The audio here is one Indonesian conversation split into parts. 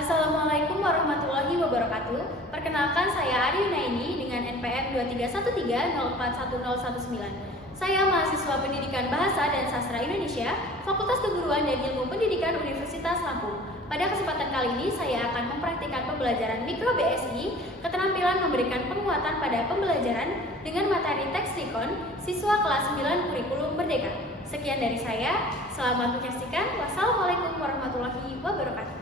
Assalamualaikum warahmatullahi wabarakatuh. Perkenalkan, saya Ari Yunaini dengan NPM 2313041019. Saya mahasiswa Pendidikan Bahasa dan Sastra Indonesia, Fakultas Keguruan dan Ilmu Pendidikan Universitas Lampung. Pada kesempatan kali ini, saya akan mempraktikkan pembelajaran Mikro BSI, keterampilan memberikan penguatan pada pembelajaran dengan materi teks recon, siswa kelas 9 Kurikulum Merdeka. Sekian dari saya, selamat menyaksikan. Wassalamualaikum warahmatullahi wabarakatuh.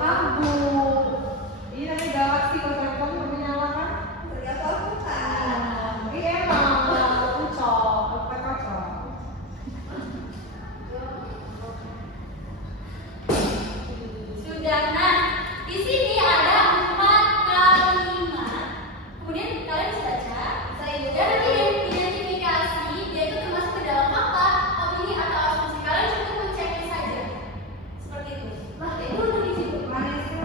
Abu. Iya nih galaksi favorit kamu menyala kan? Ternyata bukan. Iya emang cocok, cocok. Sudah. Nah, di sini ada 4 kali 5. Kemudian kalian bisa baca. Dan nanti identifikasi dia itu termasuk ke dalam fakta, opini atau asumsi. Kalian cukup menceknya saja. Seperti itu. Lah, itu udah di situ. Manisnya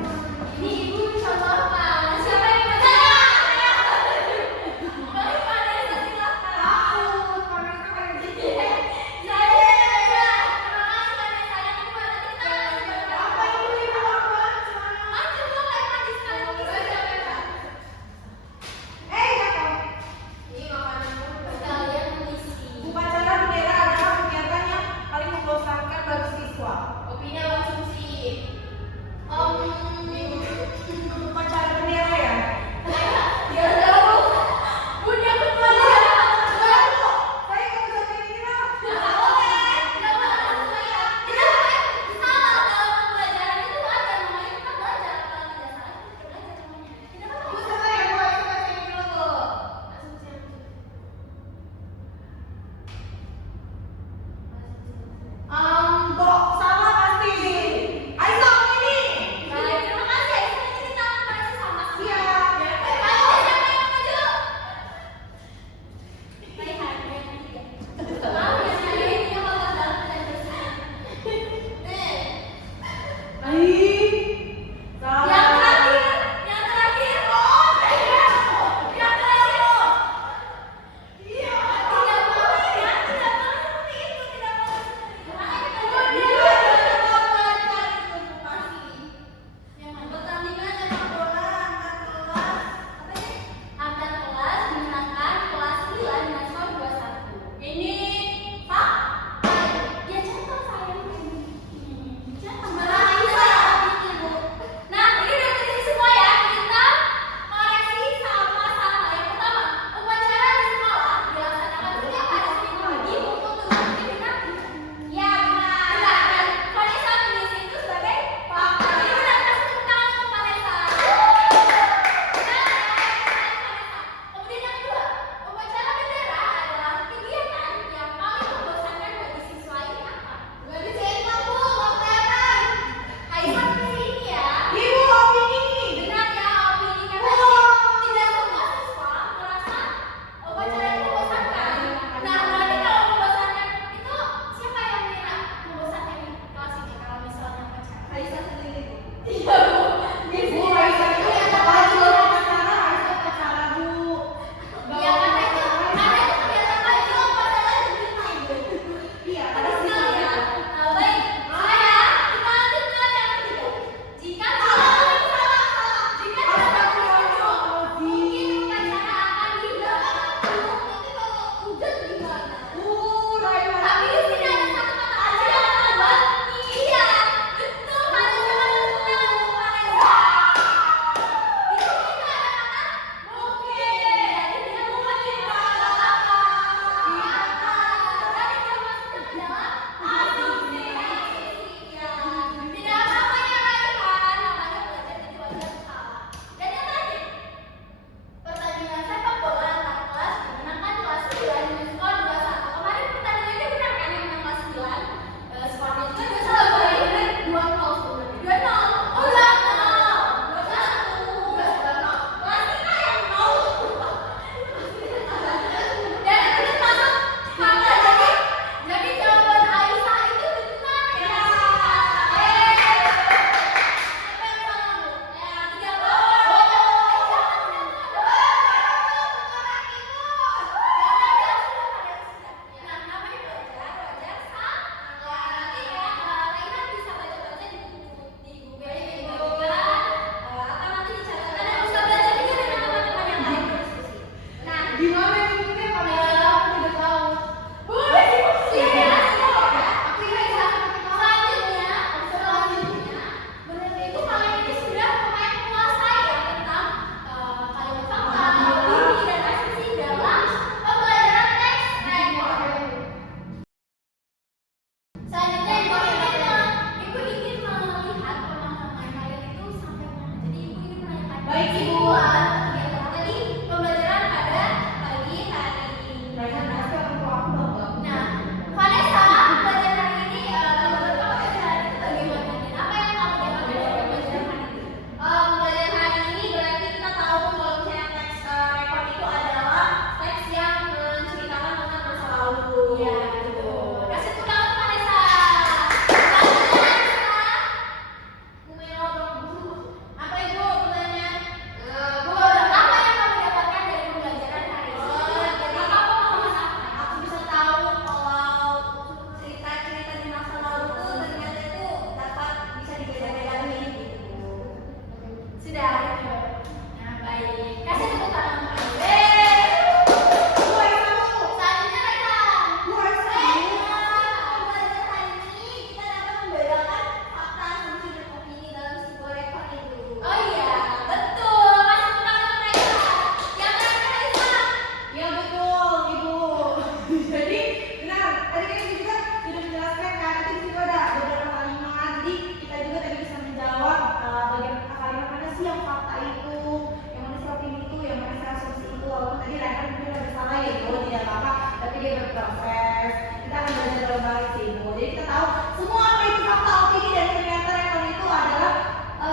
Ibu, tidak apa-apa, tapi dia berproses. Kita akan belajar dalam bahasa Ibu. Jadi kita tahu semua apa itu fakta, opini, dan ternyata rekon itu adalah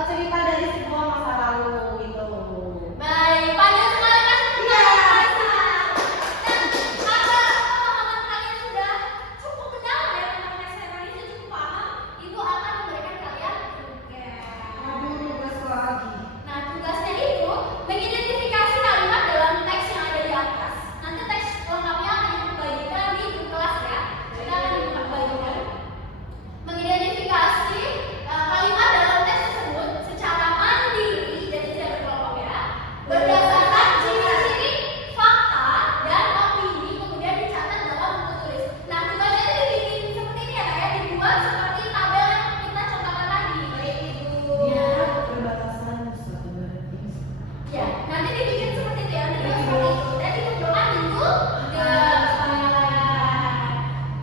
cerita dari sebuah masa lalu gitu. Baik, pada sekali kan sudah Raisa. Dan karena pemahaman kalian sudah cukup mendalam ya tentang SMA ini cukup paham, Ibu akan memberikan kalian tugas. Aduh, tugas lagi. Nah, tugasnya itu mengidentifikasi kalimat dalam teks yang ada di atas. Nanti teks lengkapnya akan dibagikan di grup kelas ya. Kita akan dibagikan. Mengidentifikasi kalimat dalam teks tersebut secara mandiri, jadi tidak berkelompok ya. Berdasarkan ciri-ciri, fakta, dan opini, kemudian dicatat dalam buku tulis. Nah, tugasnya itu dibikin seperti ini ya, kayak dibuat seperti tabel yang kita contohkan tadi. Baik, Ibu. Dia perbatasan Nusa Tenggara Timur. Ya, nanti dibikin seperti itu ya, nanti seperti itu. Dan dikumpulkan di tugas.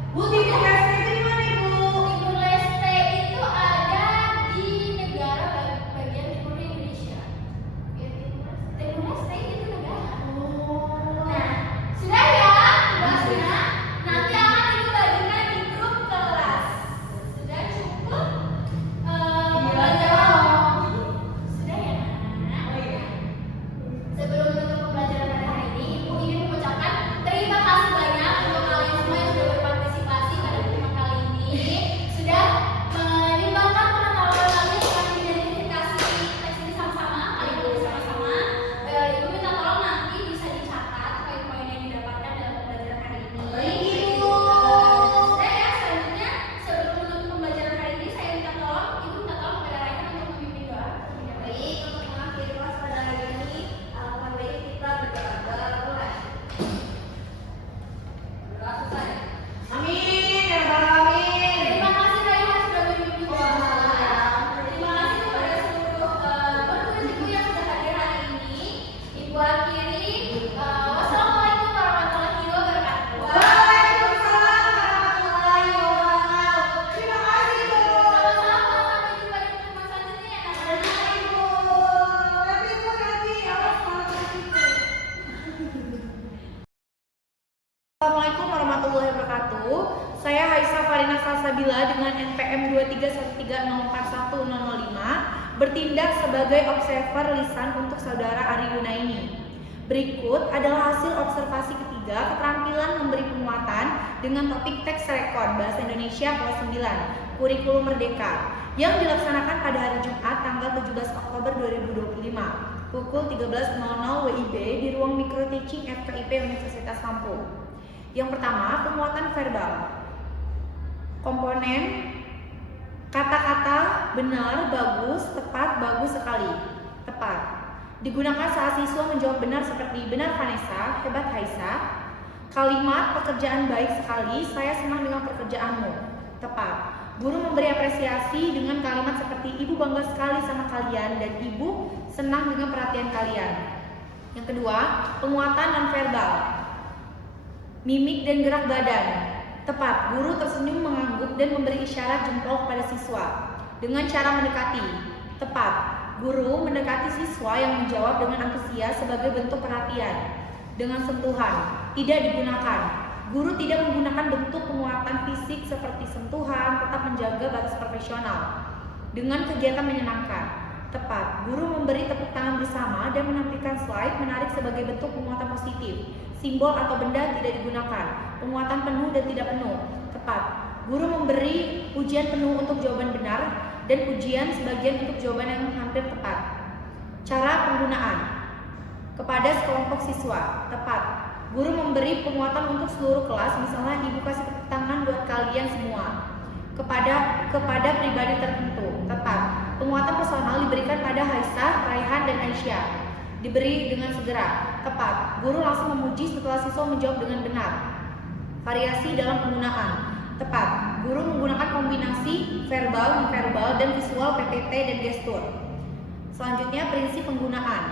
Bu, Timur Leste itu di mana, Ibu? Timur Leste itu ada di negara bagian timur Indonesia. Ya, Timur Leste itu negara. Nah, sudah ya tugasnya. Nanti akan dibagikan di grup kelas. Sudah cukup pembelajaran. Sudah ya, Nak? Oh iya. Sebelum menutup pembelajaran pada hari ini, Ibu ingin mengucapkan terima kasih banyak untuk kalian semua yang sudah berpartisipasi pada pertemuan kali ini, sudah menimbangkan pengetahuan kalian dengan mengidentifikasi teks ini sama-sama, kalian tulis sama-sama. Ibu minta tolong nanti bisa dicatat poin-poin yang didapatkan dalam pembelajaran hari ini. Baik, Ibu. Sudah ya, selanjutnya sebelum menutup pembelajaran hari ini, saya minta tolong, Ibu minta tolong kepada Raisa untuk memimpin doa. Baik, untuk mengakhiri kelas pada hari ini, alangkah baik kita berdoa mulai. Berdoa selesai. Amin, ya Rabbal Alamin. Terima kasih Raihan sudah memimpin doa. Waalaikumsalam. Terima kasih kepada seluruh penulis ibu yang sudah hadir hari ini. Ibu akhiri. Wassalamualaikum warahmatullahi wabarakatuh. Waalaikumsalam warahmatullahi wabarakatuh. Terima kasih, Bu. Sama-sama, sampai jumpa di pertemuan selanjutnya ya, Nak. Ibu. Nanti, Bu, nanti. Awas kalau nanti. Assalamualaikum warahmatullahi wabarakatuh. Saya Haisa Farina Salsabila dengan NPM 231304105 bertindak sebagai observer lisan untuk saudara Ari Yunaini. Berikut adalah hasil observasi ketiga keterampilan memberi penguatan dengan topik teks rekon Bahasa Indonesia kelas 9 Kurikulum Merdeka yang dilaksanakan pada hari Jumat tanggal 17 Oktober 2025 pukul 13.00 WIB di ruang Micro Teaching FKIP Universitas Lampung. Yang pertama, penguatan verbal. Komponen kata-kata benar, bagus, tepat, bagus sekali. Tepat. Digunakan saat siswa menjawab benar seperti benar Vanessa, hebat Haisa. Kalimat pekerjaan baik sekali, saya senang dengan pekerjaanmu. Tepat. Guru memberi apresiasi dengan kalimat seperti ibu bangga sekali sama kalian dan ibu senang dengan perhatian kalian. Yang kedua, penguatan non-verbal. Mimik dan gerak badan. Tepat, guru tersenyum mengangguk dan memberi isyarat jempol kepada siswa dengan cara mendekati. Tepat, guru mendekati siswa yang menjawab dengan antusias sebagai bentuk perhatian. Dengan sentuhan, tidak digunakan. Guru tidak menggunakan bentuk penguatan fisik seperti sentuhan, tetap menjaga batas profesional. Dengan kegiatan menyenangkan. Tepat, guru memberi tepuk tangan bersama dan menampilkan slide menarik sebagai bentuk penguatan positif. Simbol atau benda tidak digunakan. Penguatan penuh dan tidak penuh. Tepat, guru memberi ujian penuh untuk jawaban benar dan ujian sebagian untuk jawaban yang hampir tepat. Cara penggunaan kepada sekelompok siswa. Tepat, guru memberi penguatan untuk seluruh kelas, misalnya ibu kasih tepuk tangan buat kalian semua. Kepada pribadi tertentu. Tepat, penguatan personal diberikan pada Haisa, Raihan, dan Aisyah. Diberi dengan segera. Tepat, guru langsung memuji setelah siswa menjawab dengan benar. Variasi dalam penggunaan. Tepat, guru menggunakan kombinasi verbal, non-verbal, dan visual PPT dan gestur. Selanjutnya, prinsip penggunaan.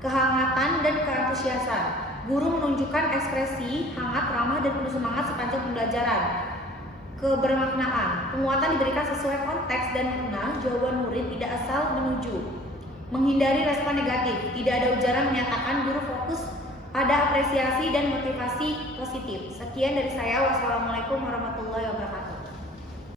Kehangatan dan keantusiasan. Guru menunjukkan ekspresi hangat, ramah, dan penuh semangat sepanjang pembelajaran. Kebermaknaan. Penguatan diberikan sesuai konteks dan makna. Jawaban murid tidak asal menuju. Menghindari respon negatif. Tidak ada ujaran menyatakan guru fokus pada apresiasi dan motivasi positif. Sekian dari saya. Wassalamualaikum warahmatullahi wabarakatuh.